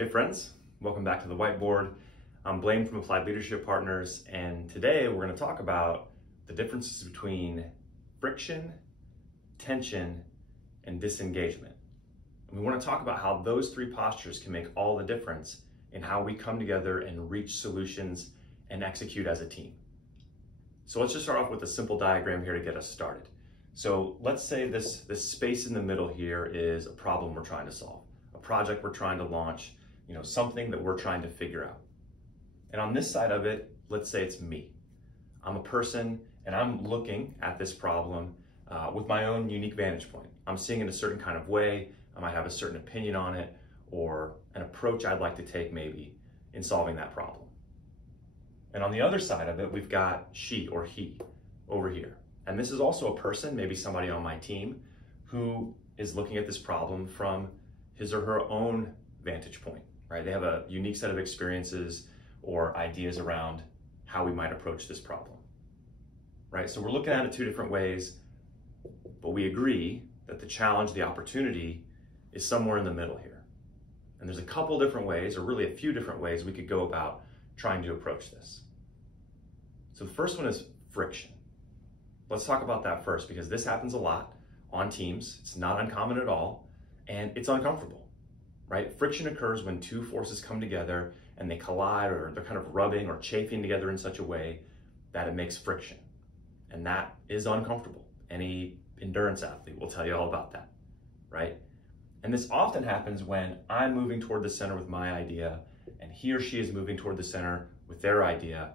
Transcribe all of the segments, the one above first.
Hey friends, welcome back to the whiteboard. I'm Blaine from Applied Leadership Partners, and today we're going to talk about the differences between friction, tension, and disengagement. And we want to talk about how those three postures can make all the difference in how we come together and reach solutions and execute as a team. So let's just start off with a simple diagram here to get us started. So let's say this space in the middle here is a problem we're trying to solve, a project we're trying to launch, something that we're trying to figure out. And on this side of it, let's say it's me. I'm a person and I'm looking at this problem with my own unique vantage point. I'm seeing it in a certain kind of way. I might have a certain opinion on it or an approach I'd like to take maybe in solving that problem. And on the other side of it, we've got she or he over here. And this is also a person, maybe somebody on my team, who is looking at this problem from his or her own vantage point, right? They have a unique set of experiences or ideas around how we might approach this problem, right? So we're looking at it two different ways, but we agree that the challenge, the opportunity, is somewhere in the middle here. And there's a couple different ways, or really a few different ways we could go about trying to approach this. So the first one is friction. Let's talk about that first, because this happens a lot on teams. It's not uncommon at all, and it's uncomfortable, right? Friction occurs when two forces come together and they collide, or they're kind of rubbing or chafing together in such a way that it makes friction. And that is uncomfortable. Any endurance athlete will tell you all about that, right? And this often happens when I'm moving toward the center with my idea and he or she is moving toward the center with their idea,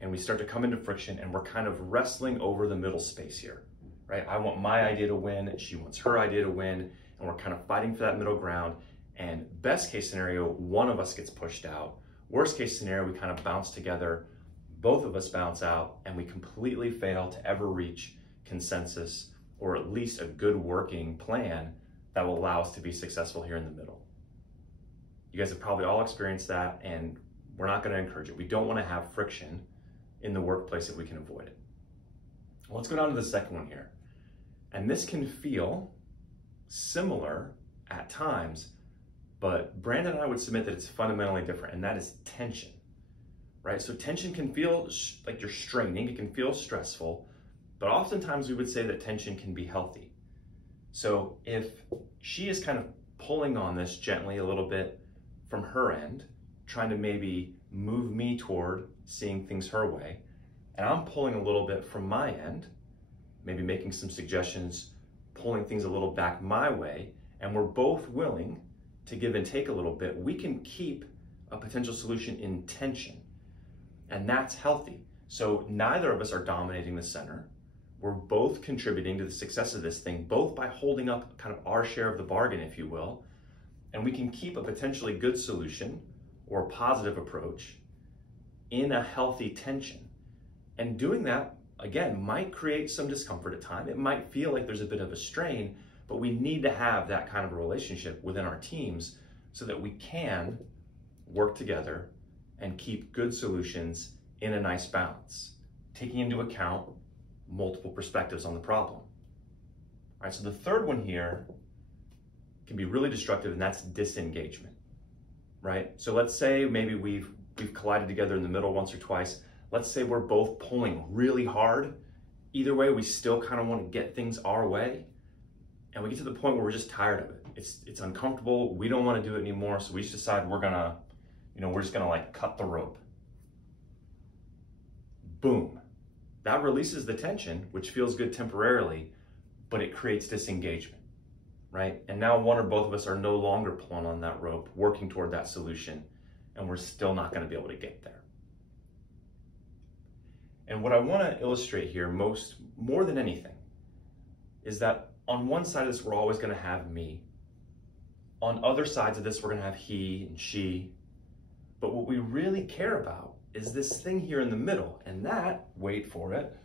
and we start to come into friction and we're kind of wrestling over the middle space here, right? I want my idea to win, she wants her idea to win, and we're kind of fighting for that middle ground. And best case scenario, one of us gets pushed out. Worst case scenario, we kind of bounce together, both of us bounce out, and we completely fail to ever reach consensus or at least a good working plan that will allow us to be successful here in the middle. You guys have probably all experienced that, and we're not going to encourage it. We don't want to have friction in the workplace if we can avoid it. Well, let's go down to the second one here. And this can feel similar at times, but Brandon and I would submit that it's fundamentally different, and that is tension, right? So tension can feel like you're straining, it can feel stressful, but oftentimes we would say that tension can be healthy. So if she is kind of pulling on this gently a little bit from her end, trying to maybe move me toward seeing things her way, and I'm pulling a little bit from my end, maybe making some suggestions, pulling things a little back my way, and we're both willing to give and take a little bit, we can keep a potential solution in tension, and that's healthy. So neither of us are dominating the center. We're both contributing to the success of this thing, both by holding up kind of our share of the bargain, if you will, and we can keep a potentially good solution or a positive approach in a healthy tension. And doing that, again, might create some discomfort at times. It might feel like there's a bit of a strain, but we need to have that kind of a relationship within our teams so that we can work together and keep good solutions in a nice balance, taking into account multiple perspectives on the problem. All right, so the third one here can be really destructive, and that's disengagement, right? So let's say maybe we've collided together in the middle once or twice. Let's say we're both pulling really hard. Either way, we still kind of want to get things our way. And we get to the point where we're just tired of it. It's uncomfortable. We don't want to do it anymore. So we just decide we're just gonna like cut the rope. Boom. That releases the tension, which feels good temporarily, but it creates disengagement, right? And now one or both of us are no longer pulling on that rope, working toward that solution, and we're still not going to be able to get there. And what I want to illustrate here more than anything is that on one side of this, we're always going to have me. On other sides of this, we're going to have he and she. But what we really care about is this thing here in the middle, and that, wait for it,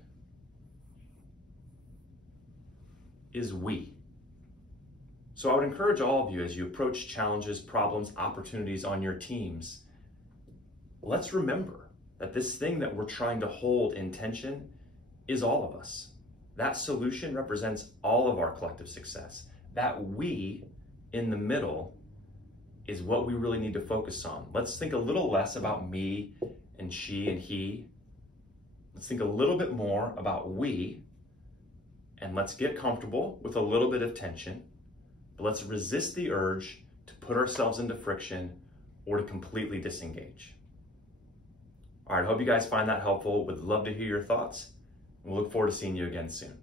is we. So I would encourage all of you, as you approach challenges, problems, opportunities on your teams, let's remember that this thing that we're trying to hold in tension is all of us. That solution represents all of our collective success. That we in the middle is what we really need to focus on. Let's think a little less about me and she and he. Let's think a little bit more about we, and let's get comfortable with a little bit of tension, but let's resist the urge to put ourselves into friction or to completely disengage. All right, I hope you guys find that helpful. Would love to hear your thoughts. We'll look forward to seeing you again soon.